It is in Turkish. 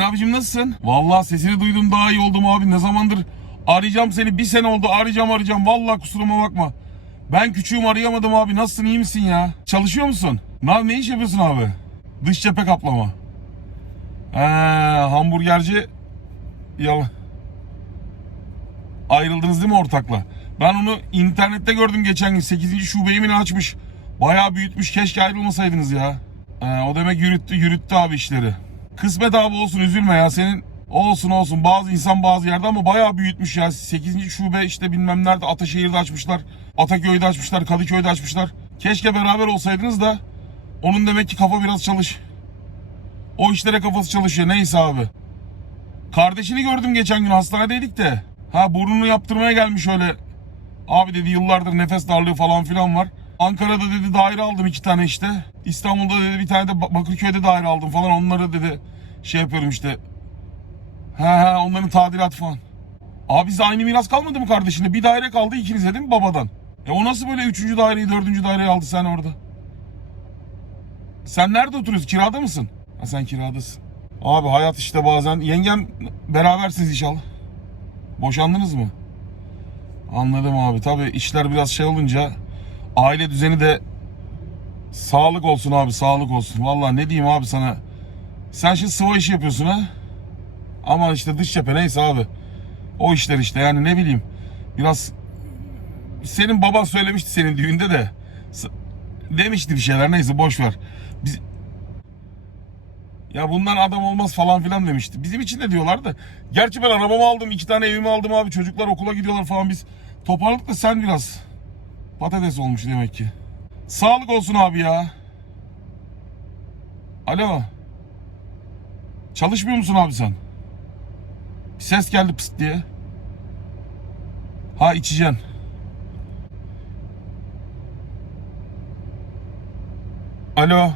Kadir abicim nasılsın? Vallahi sesini duydum daha iyi oldum abi. Ne zamandır arayacağım seni. Bir sene oldu arayacağım arayacağım. Vallahi kusuruma bakma. Ben küçüğüm arayamadım abi. Nasılsın iyi misin ya? Çalışıyor musun? Ne, ne iş yapıyorsun abi? Dış cephe kaplama. Ee, hamburgerci yalan. Ayrıldınız değil mi ortakla? Ben onu internette gördüm geçen gün. 8. şubeyi mi açmış? Bayağı büyütmüş. Keşke ayrılmasaydınız ya. Ee, o demek yürüttü, yürüttü abi işleri. Kısmet abi olsun üzülme ya. Senin olsun olsun. Bazı insan bazı yerde ama bayağı büyütmüş ya. 8. şube işte bilmem nerede Ataşehir'de açmışlar. Ataköy'de açmışlar. Kadıköy'de açmışlar. Keşke beraber olsaydınız da onun demek ki kafa biraz çalış. O işlere kafası çalışıyor. Neyse abi. Kardeşini gördüm geçen gün hastanedeydik de. Ha burnunu yaptırmaya gelmiş öyle. Abi dedi yıllardır nefes darlığı falan filan var. Ankara'da dedi daire aldım iki tane işte. İstanbul'da dedi bir tane de Ba- Bakırköy'de daire aldım falan. Onları dedi şey yapıyorum işte. Ha ha onların tadilat falan. Abi size aynı miras kalmadı mı kardeşine? Bir daire kaldı ikinize değil mi babadan? E o nasıl böyle üçüncü daireyi dördüncü daireyi aldı sen orada? Sen nerede oturuyorsun? Kirada mısın? Ha sen kiradasın. Abi hayat işte bazen. Yengem berabersiniz inşallah. Boşandınız mı? Anladım abi. Tabi işler biraz şey olunca aile düzeni de sağlık olsun abi sağlık olsun. Vallahi ne diyeyim abi sana. Sen şimdi sıva işi yapıyorsun ha? Ama işte dış cephe neyse abi. O işler işte yani ne bileyim. Biraz senin baban söylemişti senin düğünde de. Demişti bir şeyler neyse boş ver. Biz, ya bundan adam olmaz falan filan demişti. Bizim için de diyorlar da. Gerçi ben arabamı aldım, iki tane evimi aldım abi. Çocuklar okula gidiyorlar falan biz. Toparladık da sen biraz patates olmuş demek ki. Sağlık olsun abi ya. Alo. Çalışmıyor musun abi sen? Bir ses geldi pıst diye. Ha içeceksin. Alo.